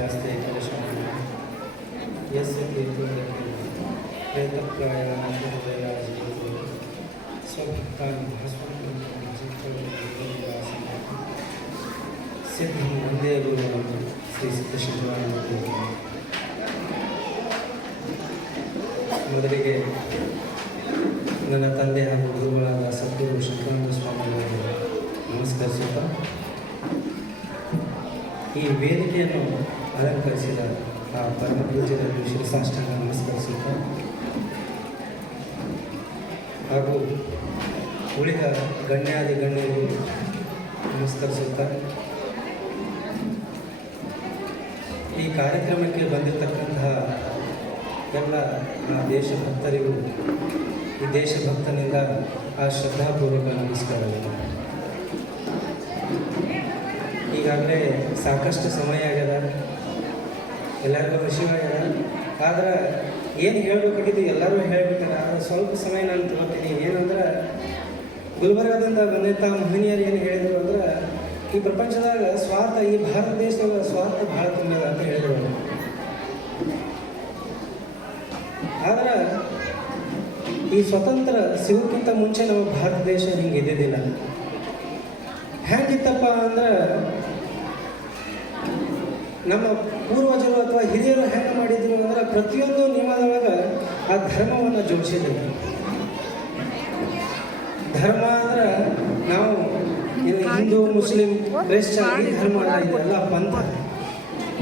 ಪ್ರಯಾಸ್ತೆ ಕಲಶಾನ ಯಸ್ಯ ತೀರ್ಥೋದಯ ಪ್ರೇತಪ್ರಾಯ ಹೃದಯ ಜೀವೋ ಸ್ವಭಕ್ತಾನ್ ಭಸ್ಮಂ ಸಿದ್ಧಂ ಒಂದೇ ಗುರು ಶ್ರೀ ಸಿದ್ಧಶಿವರಾಯ ಮೊದಲಿಗೆ ನನ್ನ ತಂದೆ ಹಾಗೂ ಗುರುಗಳಾದ ಸದ್ಗುರು ಶಂಕರಾನಂದ ಸ್ವಾಮಿಗಳಿಗೆ ನಮಸ್ಕರಿಸುತ್ತಾ ಈ ವೇದಿಕೆಯನ್ನು ಅಲಂಕರಿಸಿದ ಆ ಪರಮ ಪೂಜ್ಯರಲ್ಲಿ ಶಿರಸಾಷ್ಟಾಂಗ ನಮಸ್ಕರಿಸುತ್ತಾ. ಹಾಗೂ ಉಳಿದ ಗಣ್ಯಾದಿ ಗಣ್ಯರು ನಮಸ್ಕರಿಸುತ್ತಾ. ಈ ಕಾರ್ಯಕ್ರಮಕ್ಕೆ ಬಂದಿರತಕ್ಕಂತಹ ಎಲ್ಲ ದೇಶಭಕ್ತರಿಗೂ, ಈ ದೇಶಭಕ್ತನಿಂದ ಆ ಶ್ರದ್ಧಾಪೂರ್ವಕ ನಮಸ್ಕಾರಗಳು. ಈಗಾಗಲೇ ಸಾಕಷ್ಟು ಸಮಯ ಆಗ್ಯದ. ಎಲ್ಲರಿಗೂ ಹಸಿವಾಗ್ಯದ ಆದ್ರೆ ಏನು ಹೇಳಬೇಕಾಗಿದ್ದು ಎಲ್ಲರೂ ಹೇಳ್ಬಿಟ್ಟಾರೆ ಆದರೆ ಸ್ವಲ್ಪ ಸಮಯ ನಾನು ತಗೋತೀನಿ. ಏನಂದ್ರೆ, ಗುಲ್ಬರ್ಗದಿಂದ ಬಂದಂಥ ಮಹನೀಯರು ಏನು ಹೇಳಿದ್ರು ಅಂದ್ರೆ, ಈ ಪ್ರಪಂಚದಾಗ ಸ್ವಾರ್ಥ, ಈ ಭಾರತ ದೇಶದಾಗ ಸ್ವಾರ್ಥ ಭಾಳ ತುಂಬಿದೆ ಅಂತ ಹೇಳಿದರು. ಆದ್ರೆ, ಈ ಸ್ವತಂತ್ರ ಸಿಗೋಕ್ಕಿಂತ ಮುಂಚೆ ನಮ್ಮ ಭಾರತ ದೇಶ ಹಿಂಗೆ ಇದ್ದಿದ್ದಿಲ್ಲ. ಹೆಂಗಿತ್ತಪ್ಪ ಅಂದ್ರೆ ನಮ್ಮ ಪೂರ್ವಜರು ಅಥವಾ ಹಿರಿಯರು ಹೆಂಗೆ ಮಾಡಿದ್ರು ಅಂದ್ರೆ ಪ್ರತಿಯೊಂದು ನಿಯಮದೊಳಗೆ ಆ ಧರ್ಮವನ್ನು ಜೋಡಿಸಿದ್ದೇವೆ ಧರ್ಮ ಅಂದ್ರೆ ನಾವು ಏನು ಹಿಂದೂ, ಮುಸ್ಲಿಂ ಕ್ರಿಶ್ಚಿಯನ್ ಈ ಧರ್ಮ ಇದೆಲ್ಲ ಪಂಥ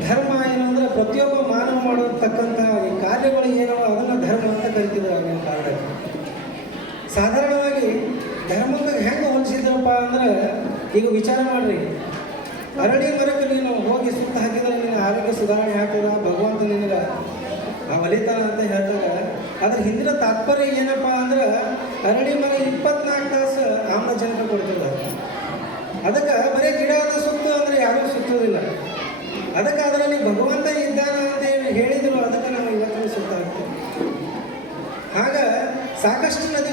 ಧರ್ಮ ಏನಂದ್ರೆ ಪ್ರತಿಯೊಬ್ಬ ಮಾನವ ಮಾಡತಕ್ಕಂತಹ ಕಾರ್ಯಗಳು ಏನವ ಅದನ್ನು ಧರ್ಮ ಅಂತ ಕರಿತಿದ್ರು ಆಗಿನ ಕಾಲದಲ್ಲಿ. ಸಾಧಾರಣವಾಗಿ ಧರ್ಮಕ್ಕೆ ಹೆಂಗೆ ಹೋಲಿಸಿದ್ರಪ್ಪ ಅಂದ್ರೆ ಈಗ ವಿಚಾರ ಮಾಡ್ರಿ. ಅರಳಿ ಮರಕ್ಕೆ ನೀನು ಹೋಗಿ ಸುತ್ತ ಹಾಕಿದ್ರೆ ನಿನ್ನ ಆರೋಗ್ಯ ಸುಧಾರಣೆ ಆಗ್ತದ? ಭಗವಂತ ನಿನಗೆ ಆ ಒಲಿತಾನ ಅಂತ ಹೇಳ್ತಾರ ಅದ್ರ ಹಿಂದಿನ ತಾತ್ಪರ್ಯ ಏನಪ್ಪ ಅಂದ್ರೆ ಅರಳಿ ಮರ ಇಪ್ಪತ್ನಾಲ್ಕು ತಾಸು ಆಮ್ಲಜನಕ ಕೊಡ್ತದ. ಅದಕ್ಕೆ ಬರೀ ಗಿಡದ ಸುತ್ತು ಅಂದ್ರೆ ಯಾರು ಸುತ್ತುವುದಿಲ್ಲ ಅದಕ್ಕೆ ಅದರಲ್ಲಿ ಭಗವಂತ ಇದ್ದಾನ ಅಂತ ಹೇಳಿ ಹೇಳಿದ್ರು, ಅದಕ್ಕೆ ನಾವು ಇವತ್ತಿನ ಸುತ್ತಾಗ್ತೇವೆ ಹಾಗ ಸಾಕಷ್ಟು ದೇಶದಾಗ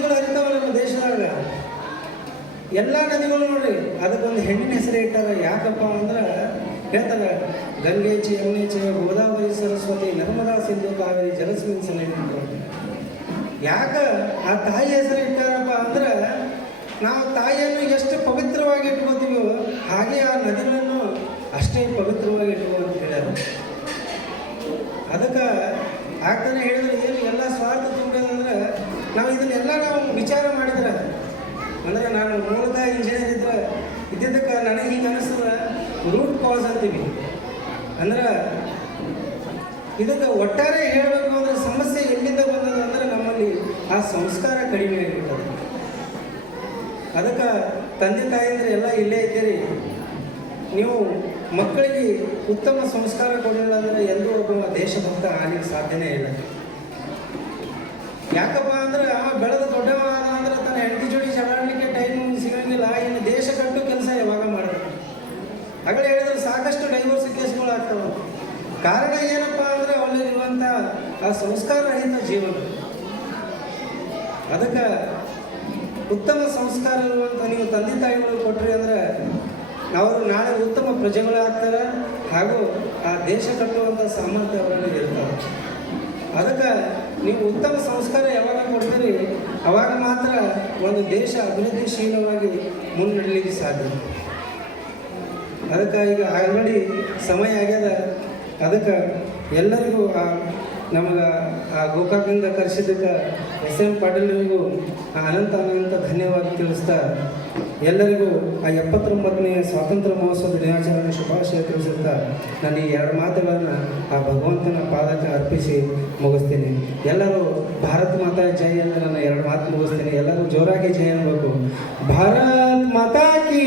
ಎಲ್ಲ ನದಿಗಳು ನೋಡ್ರಿ, ಅದಕ್ಕೊಂದು ಹೆಣ್ಣಿನ ಹೆಸರು ಇಟ್ಟಾರ, ಯಾಕಪ್ಪ ಅಂದ್ರೆ ಹೇಳ್ತಾರೆ, ಗಂಗೆ ಚಿ, ಯಮುನೆ ಚ, ಗೋದಾವರಿ ಸರಸ್ವತಿ, ನರ್ಮದಾ ಸಿಂಧು ಕಾವೇರಿ ಜಲಸ್ಮಿನ್ ಸನ್ನಿಧಿ ಯಾಕ ಆ ತಾಯಿ ಹೆಸರು ಇಟ್ಟಾರಪ್ಪ ಅಂದ್ರೆ, ನಾವು ತಾಯಿಯನ್ನು ಎಷ್ಟು ಪವಿತ್ರವಾಗಿ ಇಟ್ಕೋತೀವೋ, ಹಾಗೆ ಆ ನದಿಗಳನ್ನು ಅಷ್ಟೇ ಪವಿತ್ರವಾಗಿ ಇಟ್ಕೋ ಅಂತ ಹೇಳ್ಯಾರ. ಅದಕ್ಕೆ ಆಗ್ತಾನೆ ಹೇಳಿದ್ರೆ ಏನು, ಎಲ್ಲ ಸ್ವಾರ್ಥ ತುಂಬ ನಾವು ಇದನ್ನೆಲ್ಲ ನಾವು ವಿಚಾರ ಮಾಡಿದ್ರೆ ಅಂದ್ರೆ ನಾನು ಮೂಲತಃ ಇಂಜಿನಿಯರ್ ಇದ್ರೆ ಇದ್ದಿದ್ದಕ್ಕೆ ನನಗೆ ಹಿಂಗೆ ಅನಿಸ್ತದ ರೂಟ್ ಕಾಸ್ ಅಂತೀವಿ. ಅಂದ್ರೆ ಇದಕ್ಕೆ ಒಟ್ಟಾರೆ ಹೇಳಬೇಕು ಅಂದ್ರೆ ಸಮಸ್ಯೆ ಎಲ್ಲಿಂದ ಬಂದದ ಅಂದ್ರೆ ನಮ್ಮಲ್ಲಿ ಆ ಸಂಸ್ಕಾರ ಕಡಿಮೆ ಆಗಿಬಿಟ್ಟದ. ಅದಕ್ಕೆ ತಂದೆ ತಾಯಿಂದ್ರೆ ಎಲ್ಲ ಇಲ್ಲೇ ಇದ್ದೀರಿ. ನೀವು ಮಕ್ಕಳಿಗೆ ಉತ್ತಮ ಸಂಸ್ಕಾರ ಕೊಡಲಿಲ್ಲ ಅಂದ್ರೆ ಎಲ್ಲರೂ ಒಬ್ಬ ದೇಶಭಕ್ತ ಆಗಲಿಕ್ಕೆ ಸಾಧ್ಯನೇ ಇಲ್ಲ. ಯಾಕಪ್ಪ ಅಂದ್ರೆ ಅವ ಬೆಳೆದ ದೊಡ್ಡವ ಸಾಕಷ್ಟು ಡೈವರ್ಸ್ ಕೇಸ್ಗಳು ಆಗ್ತವೆ. ಕಾರಣ ಏನಪ್ಪ ಅಂದ್ರೆ ಅವರಲ್ಲಿರುವಂಥ ಆ ಸಂಸ್ಕಾರ ರಹಿತ ಜೀವನ. ಅದಕ್ಕೆ ಉತ್ತಮ ಸಂಸ್ಕಾರ ಇರುವಂಥ ನೀವು ತಂದೆ ತಾಯಿಗಳು ಕೊಟ್ರಿ ಅಂದ್ರೆ ಅವರು ನಾಳೆ ಉತ್ತಮ ಪ್ರಜೆಗಳಾಗ್ತಾರೆ ಹಾಗೂ ಆ ದೇಶ ಕಟ್ಟುವಂಥ ಸಾಮರ್ಥ್ಯ ಅವರಲ್ಲಿ ಇರ್ತಾರೆ. ಅದಕ್ಕೆ ನೀವು ಉತ್ತಮ ಸಂಸ್ಕಾರ ಯಾವಾಗ ಕೊಡ್ತೀರಿ, ಅವಾಗ ಮಾತ್ರ ಒಂದು ದೇಶ ಅಭಿವೃದ್ಧಿಶೀಲವಾಗಿ ಮುನ್ನಡೆಯಲಿಕ್ಕೆ ಸಾಧ್ಯ. ಅದಕ್ಕೆ ಈಗ ಆಲ್ರೆಡಿ ಸಮಯ ಆಗ್ಯದ, ಅದಕ್ಕೆ ಎಲ್ಲರಿಗೂ ಆ ನಮಗೆ ಆ ಗೋಕಾಕ್ನಿಂದ ಕರೆಸಿದ್ದಕ್ಕೆ ಎಸ್ ಎಂ ಪಾಟೀಲ್ರಿಗೂ ಅನಂತ ಅನಂತ ಧನ್ಯವಾದ ತಿಳಿಸ್ತಾ ಎಲ್ಲರಿಗೂ ಆ ಎಪ್ಪತ್ತೊಂಬತ್ತನೇ ಸ್ವಾತಂತ್ರ್ಯ ಮಹೋತ್ಸವ ದಿನಾಚರಣೆ ಶುಭಾಶಯ ತಿಳಿಸುತ್ತಾ ನಾನು ಈ ಎರಡು ಮಾತುಗಳನ್ನು ಆ ಭಗವಂತನ ಪಾದಕ್ಕೆ ಅರ್ಪಿಸಿ ಮುಗಿಸ್ತೀನಿ. ಎಲ್ಲರೂ ಭಾರತ್ ಮಾತಾ ಜೈ ಅಂತ ನಾನು ಎರಡು ಮಾತು ಮುಗಿಸ್ತೀನಿ. ಎಲ್ಲರೂ ಜೋರಾಗಿ ಜೈ ಅನ್ಬೇಕು. ಭಾರತ್ ಮಾತಾ ಕಿ